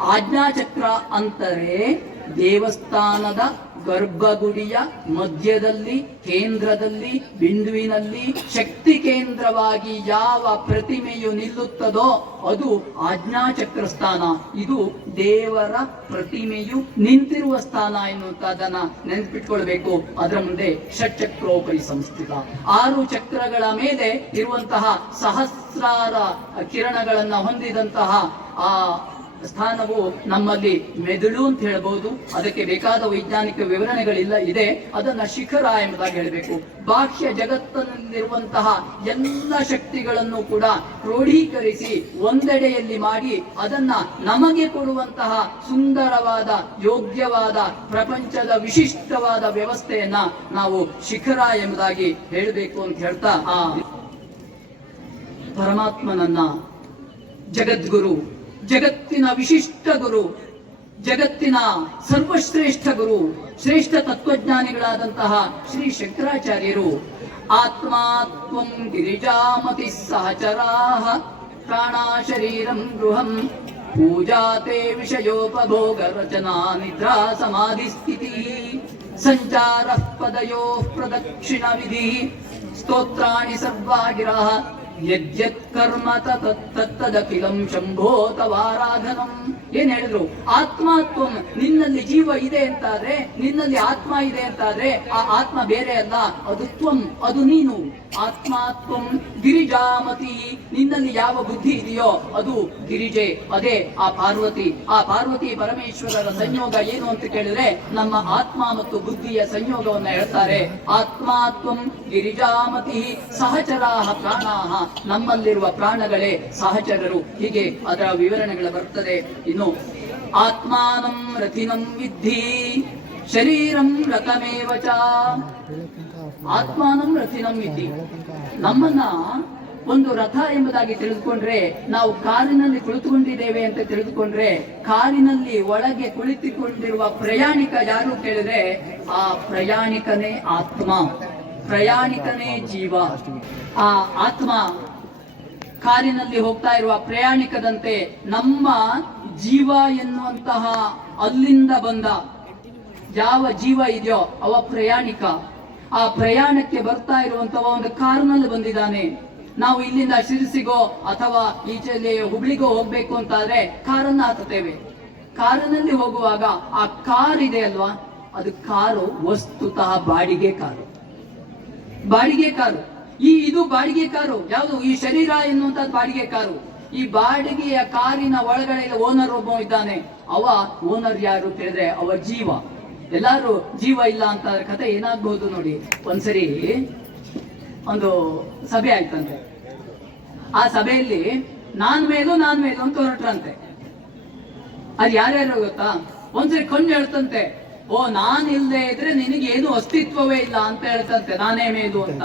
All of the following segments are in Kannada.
ಆಜ್ಞಾಚಕ್ರ ಅಂತರೆ ದೇವಸ್ಥಾನದ ಗರ್ಭಗುಡಿಯ ಮಧ್ಯದಲ್ಲಿ, ಕೇಂದ್ರದಲ್ಲಿ, ಬಿಂದುವಿನಲ್ಲಿ ಶಕ್ತಿ ಕೇಂದ್ರವಾಗಿ ಯಾವ ಪ್ರತಿಮೆಯು ನಿಲ್ಲುತ್ತದೋ ಅದು ಆಜ್ಞಾಚಕ್ರ ಸ್ಥಾನ. ಇದು ದೇವರ ಪ್ರತಿಮೆಯು ನಿಂತಿರುವ ಸ್ಥಾನ ಎನ್ನುವಂತದನ್ನ ನೆನಪಿಟ್ಕೊಳ್ಬೇಕು. ಅದರ ಮುಂದೆ ಷಟ್ಚಕ್ರೋಪರಿ ಸಂಸ್ಥಿತ. ಆರು ಚಕ್ರಗಳ ಮೇಲೆ ಇರುವಂತಹ ಸಹಸ್ರಾರ ಕಿರಣಗಳನ್ನ ಹೊಂದಿದಂತಹ ಆ ಸ್ಥಾನವು ನಮ್ಮಲ್ಲಿ ಮೆದುಳು ಅಂತ ಹೇಳ್ಬೋದು. ಅದಕ್ಕೆ ಬೇಕಾದ ವೈಜ್ಞಾನಿಕ ವಿವರಣೆಗಳಿಲ್ಲ, ಇದೆ. ಅದನ್ನ ಶಿಖರ ಎಂಬುದಾಗಿ ಹೇಳಬೇಕು. ಬಾಹ್ಯ ಜಗತ್ತಿನಲ್ಲಿರುವಂತಹ ಎಲ್ಲ ಶಕ್ತಿಗಳನ್ನು ಕೂಡ ಕ್ರೋಢೀಕರಿಸಿ ಒಂದೆಡೆಯಲ್ಲಿ ಮಾಡಿ ಅದನ್ನ ನಮಗೆ ಕೊಡುವಂತಹ ಸುಂದರವಾದ, ಯೋಗ್ಯವಾದ, ಪ್ರಪಂಚದ ವಿಶಿಷ್ಟವಾದ ವ್ಯವಸ್ಥೆಯನ್ನ ನಾವು ಶಿಖರ ಎಂಬುದಾಗಿ ಹೇಳಬೇಕು ಅಂತ ಹೇಳ್ತಾ ಆ ಪರಮಾತ್ಮನನ್ನ ಜಗದ್ಗುರು ಜಗತ್ತಿನ ವಿಶಿಷ್ಟ ಗುರು, ಜಗತ್ತಿನ ಸರ್ವಶ್ರೇಷ್ಠ ಗುರು, ಶ್ರೇಷ್ಠ ತತ್ವಜ್ಞಾನಿಗಳಾದಂತಹ ಶ್ರೀ ಶಂಕರಾಚಾರ್ಯರು. ಆತ್ಮಾತ್ವಂ ಗಿರಿಜಾಮತಿ ಸಹಚರಾಹ ಪ್ರಾಣ ಶರೀರಂ ಗೃಹಂ ಪೂಜಾತೆ ವಿಷಯೋಪಭೋಗ ರಚನಾ ನಿದ್ರಾ ಸಮಾಧಿ ಸ್ಥಿತಿ ಸಂಚಾರ ಪದಯೋ ಪ್ರದಕ್ಷಿಣ ವಿಧಿ ಸ್ತೋತ್ರಾಣಿ ಸರ್ವಾಗಿರಃ यद्यत्कर्म तत्तत्तदखिलं शम्भो तवाराधनम् ಏನ್ ಹೇಳಿದ್ರು? ಆತ್ಮಾತ್ವಂ ನಿನ್ನಲ್ಲಿ ಜೀವ ಇದೆ ಅಂತಾದ್ರೆ, ನಿನ್ನಲ್ಲಿ ಆತ್ಮ ಇದೆ ಅಂತಾದ್ರೆ, ಆ ಆತ್ಮ ಬೇರೆ ಅಲ್ಲ, ಅದು ತ್ವಂ, ಅದು ನೀನು. ಆತ್ಮಾತ್ವಂ ಗಿರಿಜಾಮತಿ, ನಿನ್ನಲ್ಲಿ ಯಾವ ಬುದ್ಧಿ ಇದೆಯೋ ಅದು ಗಿರಿಜೆ. ಅದೇ ಆ ಪಾರ್ವತಿ. ಆ ಪಾರ್ವತಿ ಪರಮೇಶ್ವರರ ಸಂಯೋಗ ಏನು ಅಂತ ಕೇಳಿದ್ರೆ, ನಮ್ಮ ಆತ್ಮ ಮತ್ತು ಬುದ್ಧಿಯ ಸಂಯೋಗವನ್ನ ಹೇಳ್ತಾರೆ. ಆತ್ಮಾತ್ವಂ ಗಿರಿಜಾಮತಿ ಸಹಚರಾಹ ಪ್ರಾಣಾಹ. ನಮ್ಮಲ್ಲಿರುವ ಪ್ರಾಣಗಳೇ ಸಹಚರರು. ಹೀಗೆ ಅದರ ವಿವರಣೆಗಳು ಬರ್ತದೆ. ಇನ್ನು ಆತ್ಮಾನಂ ರಥಿನಂ ವಿದ್ಧಿ, ಶರೀರಂ ರಥಮೇವ ಚ. ಆತ್ಮಾನಂ ರಥಿನಂ ವಿದ್ಧಿ. ನಮ್ಮನ್ನ ಒಂದು ರಥ ಎಂಬುದಾಗಿ ತಿಳಿದುಕೊಂಡ್ರೆ ನಾವು ಕಾರಿನಲ್ಲಿ ಕುಳಿತುಕೊಂಡಿದ್ದೇವೆ ಅಂತ ತಿಳಿದುಕೊಂಡ್ರೆ ಕಾರಿನಲ್ಲಿ ಒಳಗೆ ಕುಳಿತುಕೊಂಡಿರುವ ಪ್ರಯಾಣಿಕ ಯಾರು ಕೇಳಿದ್ರೆ ಆ ಪ್ರಯಾಣಿಕನೇ ಆತ್ಮ. ಪ್ರಯಾಣಿಕನೇ ಜೀವ. ಆ ಆತ್ಮ ಕಾರಿನಲ್ಲಿ ಹೋಗ್ತಾ ಇರುವ ಪ್ರಯಾಣಿಕದಂತೆ ನಮ್ಮ ಜೀವ ಎನ್ನುವಂತಹ ಅಲ್ಲಿಂದ ಬಂದ ಯಾವ ಜೀವ ಇದೆಯೋ ಅವ ಪ್ರಯಾಣಿಕ. ಆ ಪ್ರಯಾಣಕ್ಕೆ ಬರ್ತಾ ಇರುವಂತಹ ಒಂದು ಕಾರಿನಲ್ಲಿ ಬಂದಿದ್ದಾನೆ. ನಾವು ಇಲ್ಲಿಂದ ಶಿರಸಿಗೋ ಅಥವಾ ಈಚೆಯಲ್ಲಿ ಹುಬ್ಳಿಗೋ ಹೋಗ್ಬೇಕು ಅಂತಾದ್ರೆ ಕಾರನ್ನ ಹತ್ತುತ್ತೇವೆ ಕಾರಿನಲ್ಲಿ ಹೋಗುವಾಗ ಆ ಕಾರ್ ಇದೆ ಅಲ್ವಾ? ಅದು ಕಾರು, ವಸ್ತುತಃ ಬಾಡಿಗೆ ಕಾರು. ಬಾಡಿಗೆ ಕಾರು. ಈ ಇದು ಬಾಡಿಗೆ ಕಾರು. ಯಾವುದು? ಈ ಶರೀರ ಎನ್ನುವಂತದ್ದು ಬಾಡಿಗೆ ಕಾರು. ಈ ಬಾಡಿಗೆಯ ಕಾರಿನ ಒಳಗಡೆ ಓನರ್ ಒಬ್ಬ ಇದ್ದಾನೆ. ಅವ ಓನರ್ ಯಾರು ಕೇಳಿದ್ರೆ ಅವ ಜೀವ. ಎಲ್ಲಾರು ಜೀವ ಇಲ್ಲ ಅಂತ ಕತೆ ಏನಾಗ್ಬಹುದು ನೋಡಿ. ಒಂದ್ಸರಿ ಒಂದು ಸಭೆ ಆಯ್ತಂತೆ. ಆ ಸಭೆಯಲ್ಲಿ ನಾನ್ ಮೇಲು, ನಾನ್ ಮೇಲೂ ಅಂತ ಹೊರಟ್ರಂತೆ. ಅದ್ ಯಾರ್ಯಾರು ಗೊತ್ತಾ? ಒಂದ್ಸರಿ ಕಣ್ಣು ಹೇಳ್ತಂತೆ. ಓ, ನಾನ್ ಇಲ್ದೆ ಇದ್ರೆ ನಿನಗೆ ಏನು ಅಸ್ತಿತ್ವವೇ ಇಲ್ಲ ಅಂತ ಹೇಳ್ತಂತೆ. ನಾನೇ ಮೇಲು ಅಂತ.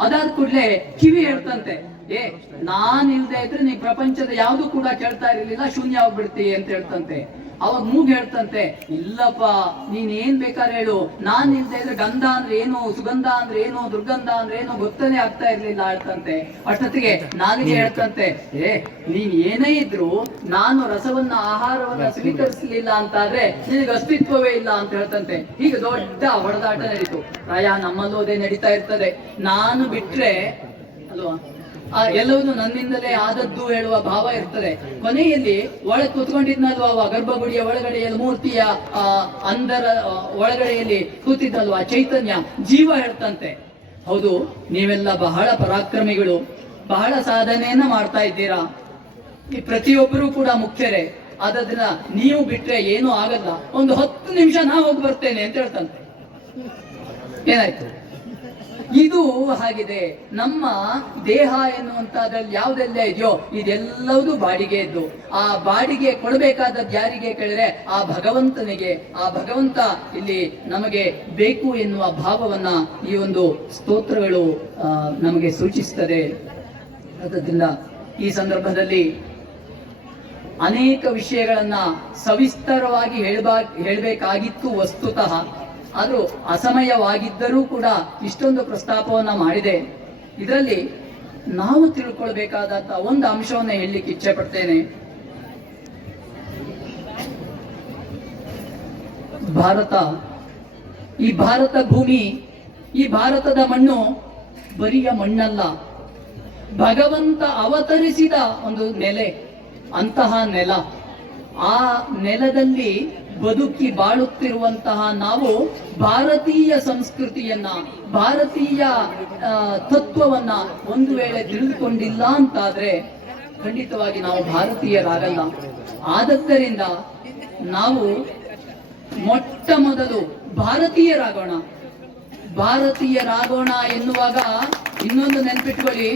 ಅದಾದ ಕೂಡ್ಲೆ ಕಿವಿ ಹೇಳ್ತಂತೆ. ಏ ನಾನ್ ಇಲ್ದೆ ಇದ್ರೆ ನೀ ಪ್ರಪಂಚದ ಯಾವ್ದು ಕೂಡ ಕೇಳ್ತಾ ಇರ್ಲಿಲ್ಲ ಶೂನ್ಯ ಆಗ್ಬಿಡ್ತಿ ಅಂತ ಹೇಳ್ತಂತೆ. ಅವಾಗ ಮೂಗ್ ಹೇಳ್ತಂತೆ ಇಲ್ಲಪ್ಪ ನೀನ್ ಏನ್ ಬೇಕಾದ್ರೆ ಹೇಳು. ನಾನ್ ಇಲ್ದೆ ಇದ್ರೆ ಗಂಧ ಅಂದ್ರೆ ಏನು ಸುಗಂಧ ಅಂದ್ರೆ ಏನು ದುರ್ಗಂಧ ಅಂದ್ರೆ ಏನು ಗೊತ್ತನೇ ಆಗ್ತಾ ಇರ್ಲಿಲ್ಲ ಹೇಳ್ತಂತೆ. ಅಷ್ಟೊತ್ತಿಗೆ ನಾಲಿಗೆ ಹೇಳ್ತಂತೆ ಏ ನೀನ್ ಏನೇ ಇದ್ರು ನಾನು ರಸವನ್ನ ಆಹಾರವನ್ನ ಸ್ವೀಕರಿಸಲಿಲ್ಲ ಅಂತಾದ್ರೆ ನಿನಗೆ ಅಸ್ತಿತ್ವವೇ ಇಲ್ಲ ಅಂತ ಹೇಳ್ತಂತೆ. ಈಗ ದೊಡ್ಡ ಹೊಡೆದಾಟ ನಡೀತು. ಪ್ರಾಯ ನಮ್ಮಲ್ಲೂ ಅದೇ ನಡೀತಾ ಇರ್ತದೆ. ನಾನು ಬಿಟ್ರೆ ಅಲ್ವಾ? ಆ ಎಲ್ಲವನ್ನೂ ನನ್ನಿಂದಲೇ ಆದದ್ದು ಹೇಳುವ ಭಾವ ಇರ್ತದೆ. ಕೊನೆಯಲ್ಲಿ ಒಳಗೆ ಕೂತ್ಕೊಂಡಿದ್ನಲ್ವಾ ಗರ್ಭಗುಡಿಯ ಒಳಗಡೆಯಲ್ಲಿ ಮೂರ್ತಿಯ, ಆ, ಅಂದರ ಒಳಗಡೆಯಲ್ಲಿ ಕೂತಿದ್ನಲ್ವಾ ಚೈತನ್ಯ, ಜೀವ ಹೇಳ್ತಂತೆ. ಹೌದು, ನೀವೆಲ್ಲ ಬಹಳ ಪರಾಕ್ರಮಿಗಳು. ಬಹಳ ಸಾಧನೆಯನ್ನ ಮಾಡ್ತಾ ಇದ್ದೀರಾ. ಈ ಪ್ರತಿಯೊಬ್ಬರೂ ಕೂಡ ಮುಖ್ಯರೇ. ಆದ್ರಿಂದ ನೀವು ಬಿಟ್ರೆ ಏನೂ ಆಗಲ್ಲ. ಒಂದು ಹತ್ತು ನಿಮಿಷ ನಾ ಹೋಗಿ ಬರ್ತೇನೆ ಅಂತ ಹೇಳ್ತಂತೆ. ಏನಾಯ್ತು? ಇದು ಹಾಗಿದೆ. ನಮ್ಮ ದೇಹ ಎನ್ನುವಂತದ್ರಲ್ಲಿ ಯಾವ್ದೆಲ್ಲ ಇದೆಯೋ ಇದೆಲ್ಲವೂ ಬಾಡಿಗೆಯದ್ದು ಆ ಬಾಡಿಗೆ ಕೊಡಬೇಕಾದದ್ದು ಯಾರಿಗೆ ಕೇಳಿದ್ರೆ ಆ ಭಗವಂತನಿಗೆ, ಆ ಭಗವಂತ ಇಲ್ಲಿ ನಮಗೆ ಬೇಕು ಎನ್ನುವ ಭಾವವನ್ನ ಈ ಒಂದು ಸ್ತೋತ್ರಗಳು ನಮಗೆ ಸೂಚಿಸ್ತದೆ. ಅದರಿಂದ ಈ ಸಂದರ್ಭದಲ್ಲಿ ಅನೇಕ ವಿಷಯಗಳನ್ನ ಸವಿಸ್ತಾರವಾಗಿ ಹೇಳ್ಬಾ, ಹೇಳ್ಬೇಕಾಗಿತ್ತು ವಸ್ತುತಃ. ಆದ್ರೂ ಅಸಮಯವಾಗಿದ್ದರೂ ಕೂಡ ಇಷ್ಟೊಂದು ಪ್ರಸ್ತಾಪವನ್ನ ಮಾಡಿದೆ. ಇದರಲ್ಲಿ ನಾವು ತಿಳ್ಕೊಳ್ಬೇಕಾದಂತ ಒಂದು ಅಂಶವನ್ನ ಹೇಳಲಿಕ್ಕೆ ಇಚ್ಛೆ ಪಡ್ತೇನೆ ಭಾರತ. ಈ ಭಾರತ ಭೂಮಿ, ಈ ಭಾರತದ ಮಣ್ಣು ಬರಿಯ ಮಣ್ಣಲ್ಲ. ಭಗವಂತ ಅವತರಿಸಿದ ಒಂದು ನೆಲೆ, ಅಂತಹ ನೆಲ. ಆ ನೆಲದಲ್ಲಿ ಬದುಕಿ ಬಾಳುತ್ತಿರುವಂತಹ ನಾವು ಭಾರತೀಯ ಸಂಸ್ಕೃತಿಯನ್ನ, ಭಾರತೀಯ ತತ್ವವನ್ನ ಒಂದು ವೇಳೆ ತಿಳಿದುಕೊಂಡಿಲ್ಲ ಅಂತಾದ್ರೆ ಖಂಡಿತವಾಗಿ ನಾವು ಭಾರತೀಯರಾಗಲ್ಲ. ಆದದ್ದರಿಂದ ನಾವು ಮೊಟ್ಟ ಮೊದಲು ಭಾರತೀಯರಾಗೋಣ. ಭಾರತೀಯರಾಗೋಣ ಎನ್ನುವಾಗ ಇನ್ನೊಂದು ನೆನ್ಪಿಟ್ಕೊಳ್ಳಿ.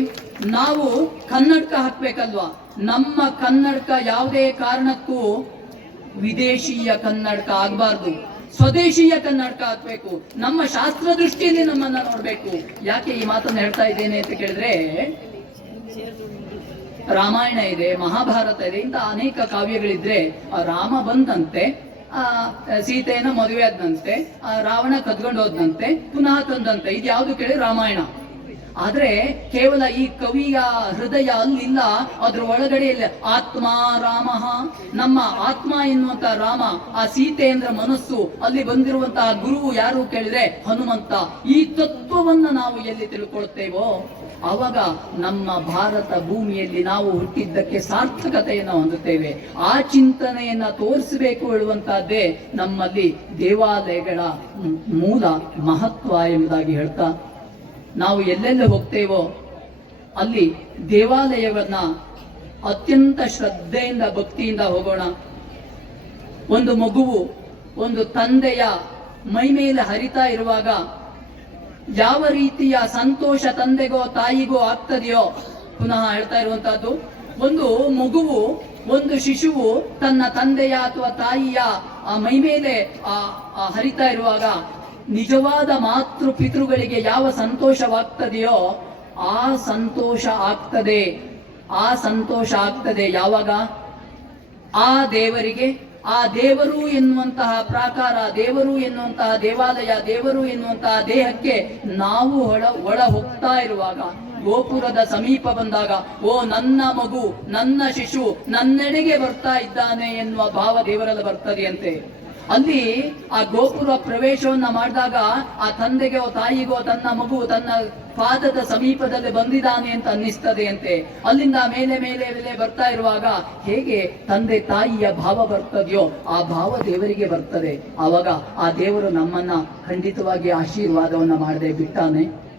ನಾವು ಕನ್ನಡಕ ಹಾಕ್ಬೇಕಲ್ವಾ? ನಮ್ಮ ಕನ್ನಡಕ ಯಾವುದೇ ಕಾರಣಕ್ಕೂ ವಿದೇಶೀಯ ಕನ್ನಡಕ ಆಗಬಾರ್ದು. ಸ್ವದೇಶೀಯ ಕನ್ನಡಕ ಹಾಕ್ಬೇಕು ನಮ್ಮ ಶಾಸ್ತ್ರ ದೃಷ್ಟಿಯಲ್ಲಿ ನಮ್ಮನ್ನ ನೋಡ್ಬೇಕು. ಯಾಕೆ ಈ ಮಾತನ್ನ ಹೇಳ್ತಾ ಇದ್ದೇನೆ ಅಂತ ಕೇಳಿದ್ರೆ, ರಾಮಾಯಣ ಇದೆ, ಮಹಾಭಾರತ ಇದೆ ಇಂತ ಅನೇಕ ಕಾವ್ಯಗಳಿದ್ರೆ ರಾಮ ಬಂದಂತೆ, ಆ ಸೀತೆಯನ್ನ ಮದುವೆ ಆದಂತೆ ಆ ರಾವಣ ಕದ್ಕೊಂಡು ಹೋದಂತೆ ಪುನಃ ತಂದಂತೆ. ಇದು ಯಾವುದು ಕೇಳಿ ರಾಮಾಯಣ. ಆದ್ರೆ ಕೇವಲ ಈ ಕವಿಯ ಹೃದಯ ಅಲ್ಲಿಲ್ಲ, ಅದ್ರ ಒಳಗಡೆ ಇಲ್ಲ ಆತ್ಮ ರಾಮ. ನಮ್ಮ ಆತ್ಮ ಎನ್ನುವಂತ ರಾಮ, ಆ ಸೀತೆ ಅಂದ್ರ ಮನಸ್ಸು, ಅಲ್ಲಿ ಬಂದಿರುವಂತಹ ಗುರು ಯಾರು ಕೇಳಿದ್ರೆ ಹನುಮಂತ. ಈ ತತ್ವವನ್ನ ನಾವು ಎಲ್ಲಿ ತಿಳ್ಕೊಳ್ತೇವೋ ಅವಾಗ ನಮ್ಮ ಭಾರತ ಭೂಮಿಯಲ್ಲಿ ನಾವು ಹುಟ್ಟಿದ್ದಕ್ಕೆ ಸಾರ್ಥಕತೆಯನ್ನು ಹೊಂದುತ್ತೇವೆ. ಆ ಚಿಂತನೆಯನ್ನ ತೋರಿಸಬೇಕು ಹೇಳುವಂತಹದ್ದೇ ನಮ್ಮಲ್ಲಿ ದೇವಾಲಯಗಳ ಮೂಲ ಮಹತ್ವ ಎಂಬುದಾಗಿ ಹೇಳ್ತಾ ನಾವು ಎಲ್ಲೆಲ್ಲಿ ಹೋಗ್ತೇವೋ ಅಲ್ಲಿ ದೇವಾಲಯವನ್ನ ಅತ್ಯಂತ ಶ್ರದ್ಧೆಯಿಂದ, ಭಕ್ತಿಯಿಂದ ಹೋಗೋಣ. ಒಂದು ಮಗುವು, ಒಂದು ತಂದೆಯ ಮೈ ಮೇಲೆ ಹರಿತಾ ಇರುವಾಗ ಯಾವ ರೀತಿಯ ಸಂತೋಷ ತಂದೆಗೋ, ತಾಯಿಗೋ ಆಗ್ತದೆಯೋ ಪುನಃ ಹೇಳ್ತಾ ಇರುವಂತಹದ್ದು, ಒಂದು ಮಗುವು, ಒಂದು ಶಿಶುವು ತನ್ನ ತಂದೆಯ ಅಥವಾ ತಾಯಿಯ ಆ ಮೈ ಮೇಲೆ ಆ ಹರಿತಾ ಇರುವಾಗ ನಿಜವಾದ ಮಾತೃ ಪಿತೃಗಳಿಗೆ ಯಾವ ಸಂತೋಷವಾಗ್ತದೆಯೋ ಆ ಸಂತೋಷ ಆಗ್ತದೆ. ಆ ಸಂತೋಷ ಆಗ್ತದೆ ಯಾವಾಗ? ಆ ದೇವರಿಗೆ. ಆ ದೇವರು ಎನ್ನುವಂತಹ ಪ್ರಾಕಾರ, ದೇವರು ಎನ್ನುವಂತಹ ದೇವಾಲಯ, ದೇವರು ಎನ್ನುವಂತಹ ದೇಹಕ್ಕೆ ನಾವು ಒಳ ಒಳ ಹೋಗ್ತಾ ಇರುವಾಗ, ಗೋಪುರದ ಸಮೀಪ ಬಂದಾಗ, ಓ ನನ್ನ ಮಗು, ನನ್ನ ಶಿಶು, ನನ್ನೆಡೆಗೆ ಬರ್ತಾ ಇದ್ದಾನೆ ಎನ್ನುವ ಭಾವ ದೇವರಲ್ಲಿ ಬರ್ತದೆ ಅಂತೆ. ಅಲ್ಲಿ ಆ ಗೋಪುರ ಪ್ರವೇಶವನ್ನ ಮಾಡಿದಾಗ ಆ ತಂದೆಗೋ, ತಾಯಿಗೋ, ತನ್ನ ಮಗು, ತನ್ನ ಪಾದದ ಸಮೀಪದಲ್ಲಿ ಬಂದಿದ್ದಾನೆ ಅಂತ ಅನ್ನಿಸ್ತದೆ ಅಂತೆ. ಅಲ್ಲಿಂದ ಮೇಲೆ ಮೇಲೆ ಮೇಲೆ ಬರ್ತಾ ಇರುವಾಗ ಹೇಗೆ ತಂದೆ ತಾಯಿಯ ಭಾವ ಬರ್ತದೆಯೋ ಆ ಭಾವ ದೇವರಿಗೆ ಬರ್ತದೆ. ಆವಾಗ ಆ ದೇವರು ನಮ್ಮನ್ನ ಖಂಡಿತವಾಗಿ ಆಶೀರ್ವಾದವನ್ನ ಮಾಡದೆ ಬಿಟ್ಟಾನೆ.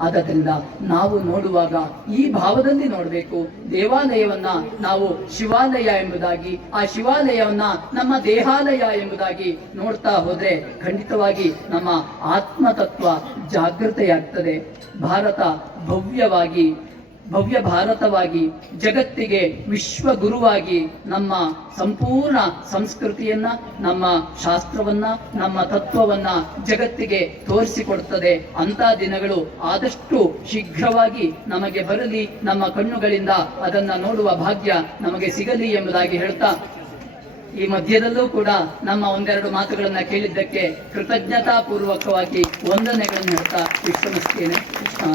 ಆದ್ದರಿಂದ ನಾವು ನೋಡುವಾಗ ಈ ಭಾವದಲ್ಲಿ ನೋಡಬೇಕು. ದೇವಾಲಯವನ್ನ ನಾವು ಶಿವಾಲಯ ಎಂಬುದಾಗಿ, ಆ ಶಿವಾಲಯವನ್ನ ನಮ್ಮ ದೇಹಾಲಯ ಎಂಬುದಾಗಿ ನೋಡ್ತಾ ಹೋದ್ರೆ ಖಂಡಿತವಾಗಿ ನಮ್ಮ ಆತ್ಮತತ್ವ ಜಾಗೃತೆಯಾಗ್ತದೆ. ಭಾರತ ಭವ್ಯವಾಗಿ ಭವ್ಯ ಭಾರತವಾಗಿ, ಜಗತ್ತಿಗೆ ವಿಶ್ವ ಗುರುವಾಗಿ ನಮ್ಮ ಸಂಪೂರ್ಣ ಸಂಸ್ಕೃತಿಯನ್ನ, ನಮ್ಮ ಶಾಸ್ತ್ರವನ್ನ, ನಮ್ಮ ತತ್ವವನ್ನ ಜಗತ್ತಿಗೆ ತೋರಿಸಿಕೊಡುತ್ತದೆ ಅಂತ ದಿನಗಳು ಆದಷ್ಟು ಶೀಘ್ರವಾಗಿ ನಮಗೆ ಬರಲಿ, ನಮ್ಮ ಕಣ್ಣುಗಳಿಂದ ಅದನ್ನ ನೋಡುವ ಭಾಗ್ಯ ನಮಗೆ ಸಿಗಲಿ ಎಂಬುದಾಗಿ ಹೇಳ್ತಾ, ಈ ಮಧ್ಯದಲ್ಲೂ ಕೂಡ ನಮ್ಮ ಒಂದೆರಡು ಮಾತುಗಳನ್ನ ಕೇಳಿದ್ದಕ್ಕೆ ಕೃತಜ್ಞತಾ ಪೂರ್ವಕವಾಗಿ ವಂದನೆಗಳನ್ನು ಹೇಳ್ತಾ ವಿಶ್ರಮಿಸ್ತೇನೆ ಕೃಷ್ಣ